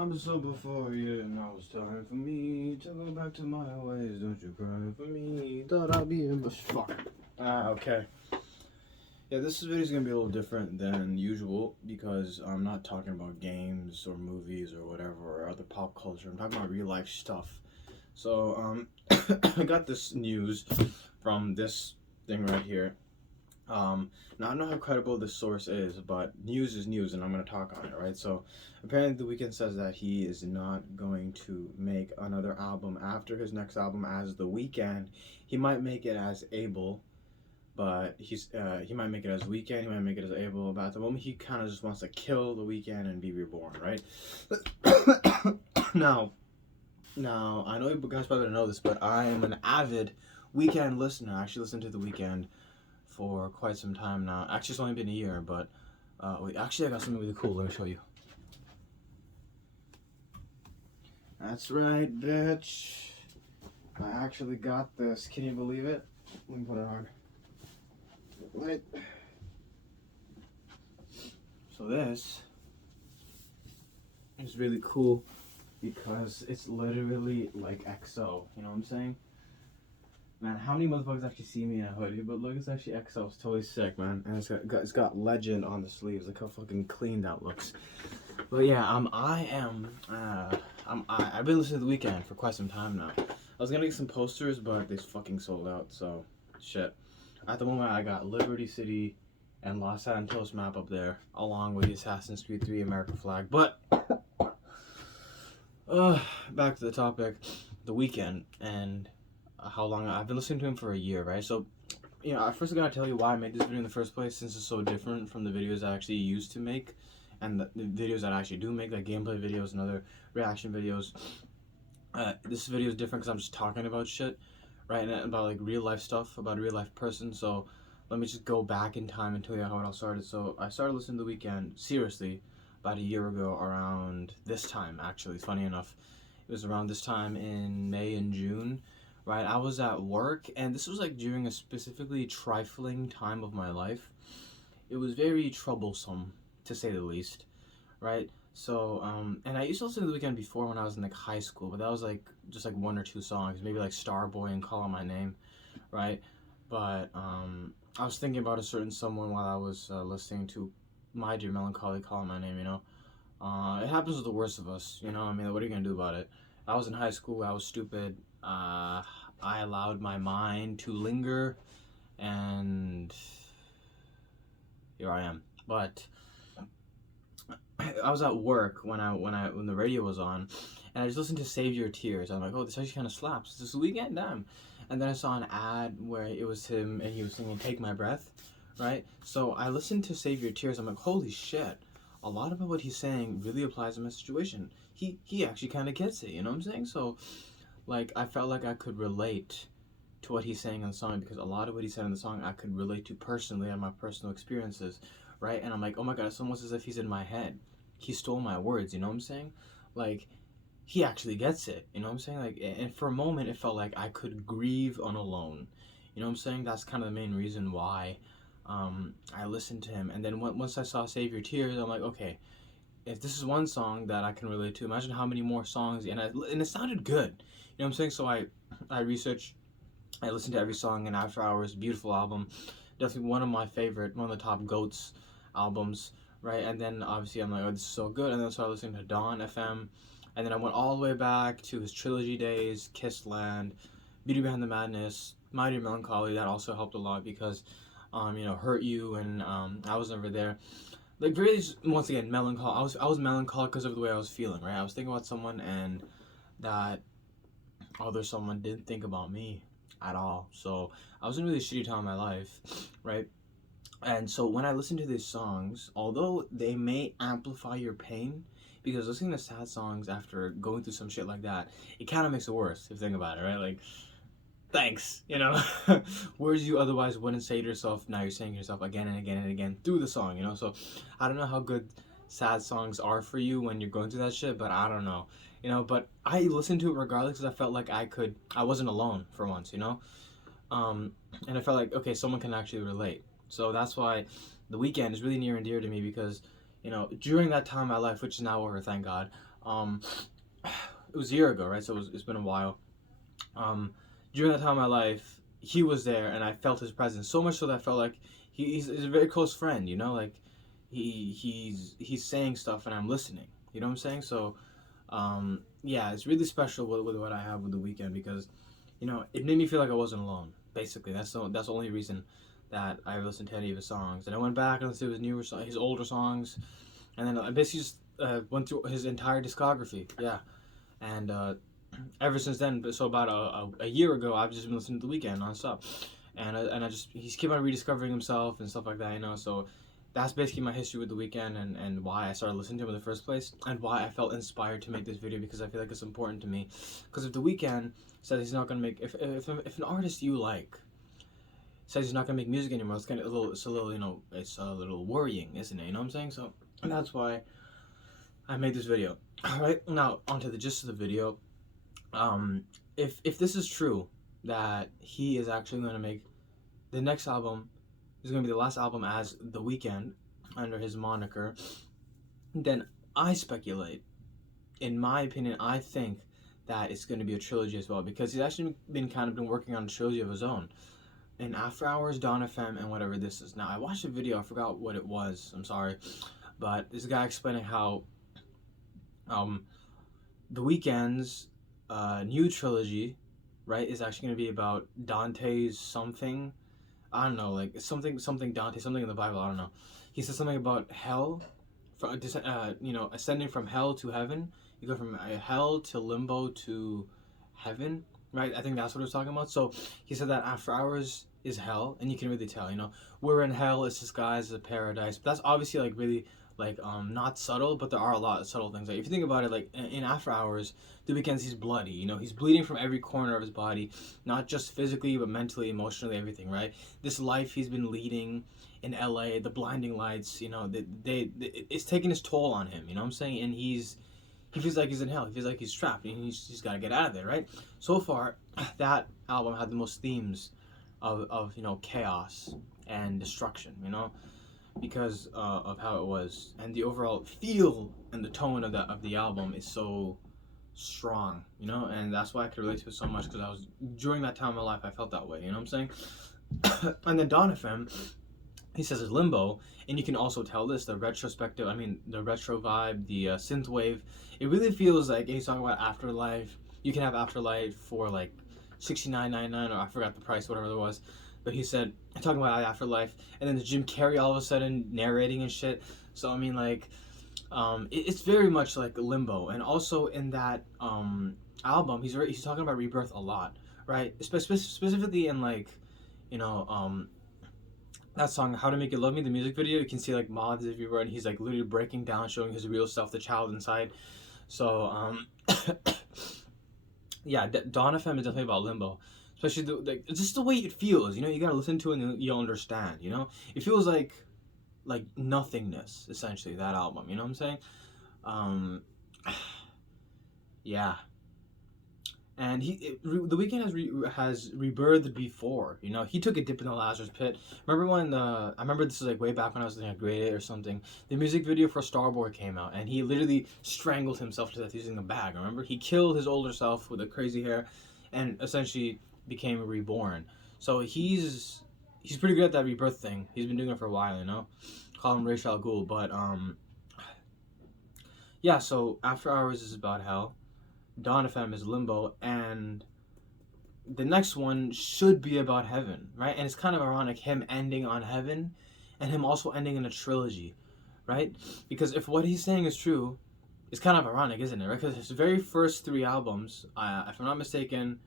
I'm sober for you, and now it's time for me to go back to my ways. Don't you cry for me. Thought I'd be in the fuck. Okay. Yeah, this video is gonna be a little different than usual because I'm not talking about games or movies or whatever or other pop culture. I'm talking about real life stuff. So I got this news from this thing right here. Now I don't know how credible this source is, but news is news, and I'm gonna talk on it, right? So apparently, The Weeknd says that he is not going to make another album after his next album as The Weeknd. He might make it as Abel, but he might make it as Weeknd. He might make it as Abel. But at the moment, he kind of just wants to kill The Weeknd and be reborn, right? now, I know you guys probably don't know this, but I am an avid Weeknd listener. I actually listen to The Weeknd for quite some time now. Actually, it's only been a year, but wait, actually, I got something really cool. Let me show you. That's right, bitch. I actually got this. Can you believe it? Let me put it on. Wait. So this is really cool because it's literally like XO. You know what I'm saying? Man, how many motherfuckers actually see me in a hoodie? But look, it's actually XO. It's totally sick, man. And it's got legend on the sleeves. Look how fucking clean that looks. But yeah, I've been listening to The Weeknd for quite some time now. I was gonna get some posters, but they fucking sold out. So shit. At the moment, I got Liberty City and Los Santos map up there, along with the Assassin's Creed 3 American flag. But back to the topic, The Weeknd and how long I've been listening to him for a year, right? So, you know, I first gotta tell you why I made this video in the first place, since it's so different from the videos I actually used to make, and the videos that I actually do make, like gameplay videos and other reaction videos. This video is different because I'm just talking about shit, right? And about like real life stuff, about a real life person. So let me just go back in time and tell you how it all started. So I started listening to The Weeknd seriously about a year ago, around this time. Actually, funny enough, it was around this time in May and June. Right, I was at work, and this was like during a specifically trifling time of my life. It was very troublesome, to say the least, right? So, and I used to listen to The Weeknd before when I was in like high school, but that was like just like one or two songs, maybe like Starboy and Call Out My Name, right? But I was thinking about a certain someone while I was listening to My Dear Melancholy, Call Out My Name, you know? It happens with the worst of us, you know? I mean, what are you gonna do about it? I was in high school, I was stupid. I allowed my mind to linger, and here I am. But I was at work when the radio was on, and I just listened to Save Your Tears. I'm like, oh, this actually kind of slaps. This is The Weeknd, damn. And then I saw an ad where it was him, and he was singing Take My Breath, right? So I listened to Save Your Tears. I'm like, holy shit. A lot about what he's saying really applies to my situation. He actually kind of gets it, you know what I'm saying? So, like, I felt like I could relate to what he's saying in the song, because a lot of what he said in the song I could relate to personally and my personal experiences, right? And I'm like, oh my god, it's almost as if he's in my head. He stole my words, you know what I'm saying? Like, he actually gets it, you know what I'm saying? Like, and for a moment it felt like I could grieve on alone, you know what I'm saying? That's kind of the main reason why I listened to him. And then once I saw Save Your Tears, I'm like, okay, if this is one song that I can relate to, imagine how many more songs. And it sounded good, you know what I'm saying? So I researched, I listened to every song in After Hours. Beautiful album, definitely one of my favorite, one of the top GOATs albums, right? And then obviously I'm like, oh, this is so good. And then I started listening to Dawn FM, and then I went all the way back to his trilogy days, Kissed Land, Beauty Behind the Madness, My Dear Melancholy. That also helped a lot because you know, Hurt You, and I Was Never There. Like, really, once again, melancholy. I was melancholic because of the way I was feeling, right? I was thinking about someone, and that other someone didn't think about me at all. So I was in a really shitty time in my life, right? And so when I listen to these songs, although they may amplify your pain, because listening to sad songs after going through some shit like that, it kind of makes it worse if you think about it, right? Like, thanks, you know? Words you otherwise wouldn't say to yourself, now you're saying to yourself again and again and again through the song, you know? So I don't know how good sad songs are for you when you're going through that shit, but I don't know, you know? But I listened to it regardless because I felt like I wasn't alone for once, you know? And I felt like, okay, someone can actually relate. So that's why The Weeknd is really near and dear to me, because, you know, during that time in my life, which is now over, thank God, Um, it was a year ago, right? So it's been a while. Um, During that time of my life, he was there, and I felt his presence so much so that I felt like he's a very close friend. You know, like he's saying stuff, and I'm listening. You know what I'm saying? So, yeah, it's really special with what I have with the Weeknd because, you know, it made me feel like I wasn't alone. Basically, that's the only reason that I listened to any of his songs. And I went back and listened to his his older songs, and then I basically just went through his entire discography. Yeah, and ever since then, so about a year ago, I've just been listening to The Weeknd nonstop, and I just he's keep on rediscovering himself and stuff like that, you know. So that's basically my history with The Weeknd and why I started listening to him in the first place, and why I felt inspired to make this video because I feel like it's important to me. Because if The Weeknd says he's not gonna make if an artist you like says he's not gonna make music anymore, it's kind of it's a little, you know, it's a little worrying, isn't it? You know what I'm saying? So that's why I made this video. All right, now onto the gist of the video. If this is true, that he is actually going to make the next album is going to be the last album as The Weeknd under his moniker, then I speculate, in my opinion, I think that it's going to be a trilogy as well, because he's actually been working on a trilogy of his own. In After Hours, Dawn FM, and whatever this is. Now, I watched a video, I forgot what it was, I'm sorry, but this guy explaining how The Weeknd's new trilogy, right, is actually going to be about Dante's something. I don't know, like something Dante, something in the Bible. I don't know. He said something about hell, you know, ascending from hell to heaven. You go from hell to limbo to heaven, right? I think that's what he was talking about. So he said that After Hours is hell, and you can really tell, you know, we're in hell. It's disguised as a paradise. But that's obviously like really like not subtle, but there are a lot of subtle things. Like if you think about it, like in After Hours, The Weeknd, he's bloody, you know, he's bleeding from every corner of his body, not just physically but mentally, emotionally, everything, right? This life he's been leading in LA, the blinding lights, you know, it's taking its toll on him, you know what I'm saying? And he feels like he's in hell, he feels like he's trapped, and he's got to get out of there, right? So far, that album had the most themes of you know, chaos and destruction, you know, because of how it was, and the overall feel and the tone of the album is so strong, you know, and that's why I could relate to it so much, because I was during that time of my life I felt that way, you know what I'm saying? And then Dawn FM, he says it's limbo, and you can also tell this, the retrospective, I mean the retro vibe, the synth wave, it really feels like he's talking about afterlife. You can have afterlife for like $69.99, or I forgot the price, whatever it was. But he said, talking about afterlife, and then the Jim Carrey all of a sudden narrating and shit. So I mean, like, it's very much like Limbo, and also in that album, he's talking about rebirth a lot, right? Specifically in like, you know, that song "How to Make You Love Me," the music video. You can see like mods everywhere, and he's like literally breaking down, showing his real self, the child inside. So yeah, Dawn FM is definitely about limbo. Especially just the way it feels, you know. You gotta listen to it and you'll understand, you know. It feels like nothingness, essentially, that album. You know what I'm saying? Yeah. And The Weeknd has rebirthed before. You know, he took a dip in the Lazarus pit. Remember when I remember this was like way back when I was in grade 8 or something. The music video for Starboy came out, and he literally strangled himself to death using a bag. Remember, he killed his older self with the crazy hair, and essentially became reborn. So he's pretty good at that rebirth thing. He's been doing it for a while, you know. Call him Ra's al Ghul, but yeah. So After Hours is about hell. Dawn FM is limbo, and the next one should be about heaven, right? And it's kind of ironic, him ending on heaven, and him also ending in a trilogy, right? Because if what he's saying is true, it's kind of ironic, isn't it? Right? Because his very first 3 albums, if I'm not mistaken,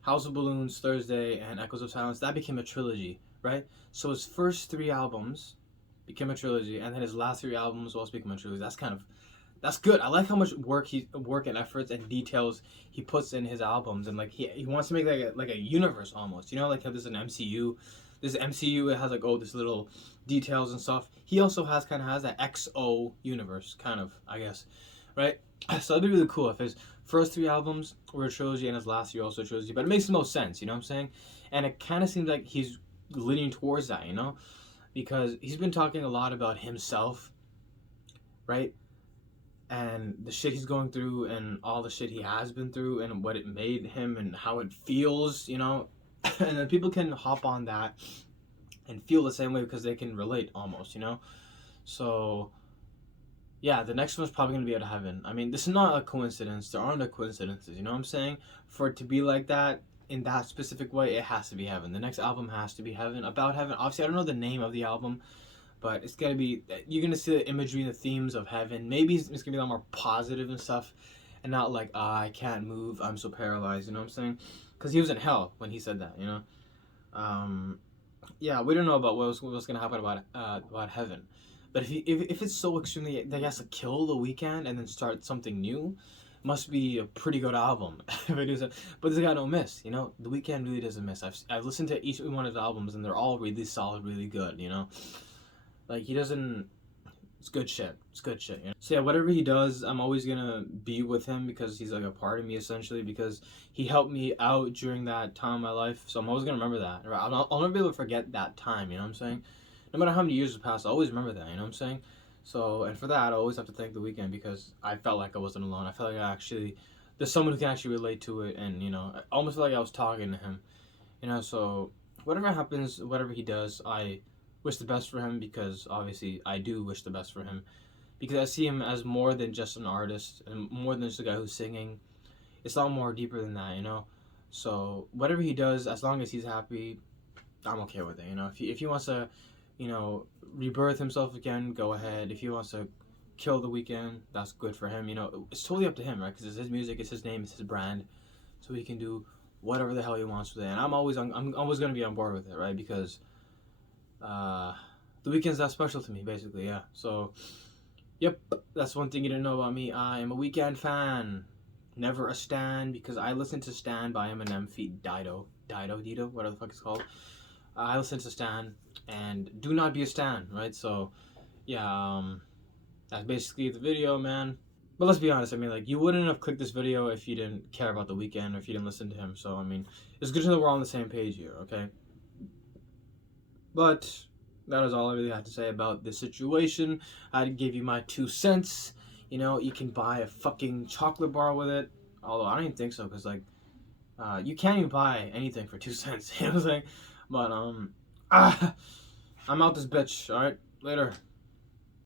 House of Balloons, Thursday, and Echoes of Silence, that became a trilogy, right? So his first 3 albums became a trilogy, and then his last 3 albums also became a trilogy. That's good. I like how much work and efforts and details he puts in his albums, and like he wants to make like a universe almost. You know, like how there's an MCU. There's an MCU. It has like this little details and stuff. He also has that XO universe, kind of, I guess, right? So it'd be really cool if his first 3 albums were a trilogy and his last 3 also a trilogy. But it makes the most sense, you know what I'm saying? And it kind of seems like he's leaning towards that, you know, because he's been talking a lot about himself, right? and the shit he's going through and all the shit he has been through and what it made him and how it feels, you know. And then people can hop on that and feel the same way because they can relate almost, you know. So yeah, the next one's probably gonna be out of heaven. I mean, this is not a coincidence. There aren't no coincidences, you know what I'm saying? For it to be like that in that specific way, it has to be heaven. The next album has to be heaven, about heaven. Obviously, I don't know the name of the album, but it's gonna be, you're gonna see the imagery and the themes of heaven. Maybe it's gonna be a lot more positive and stuff, and not like, I can't move, I'm so paralyzed. You know what I'm saying? Because he was in hell when he said that. You know. Yeah, we don't know about what's gonna happen about heaven, but if it's so extremely that he has to kill the Weeknd and then start something new, must be a pretty good album. If it is, but this guy don't miss. You know, the Weeknd really doesn't miss. I've listened to each one of his albums and they're all really solid, really good. You know. Like, he doesn't. It's good shit. It's good shit. You know? So yeah, whatever he does, I'm always gonna be with him because he's like a part of me essentially. Because he helped me out during that time in my life, so I'm always gonna remember that. I'll never be able to forget that time. You know what I'm saying? No matter how many years have passed, I always remember that. You know what I'm saying? So, and for that, I always have to thank the Weeknd because I felt like I wasn't alone. I felt like there's someone who can actually relate to it, and you know, I almost feel like I was talking to him. You know, so whatever happens, whatever he does, I wish the best for him because obviously I do wish the best for him because I see him as more than just an artist and more than just a guy who's singing. It's a lot more deeper than that, you know. So whatever he does, as long as he's happy, I'm okay with it. You know, if he wants to, you know, rebirth himself again, go ahead. If he wants to kill the Weeknd, that's good for him. You know, it's totally up to him, right? Because it's his music, it's his name, it's his brand, so he can do whatever the hell he wants with it. And I'm always gonna be on board with it, right? Because the Weeknd's that special to me, basically, yeah. So, yep, that's one thing you didn't know about me. I am a Weeknd fan, never a stan, because I listen to Stan by Eminem feat Dido, whatever the fuck it's called. I listen to Stan, and do not be a stan, right? So, yeah, that's basically the video, man. But let's be honest, I mean, like, you wouldn't have clicked this video if you didn't care about the Weeknd or if you didn't listen to him. So, I mean, it's good to know we're all on the same page here, okay? But that is all I really had to say about this situation. I gave you my 2 cents. You know, you can buy a fucking chocolate bar with it. Although I don't even think so, because like, you can't even buy anything for 2 cents. You know what I'm saying? But I'm out this bitch. All right, later.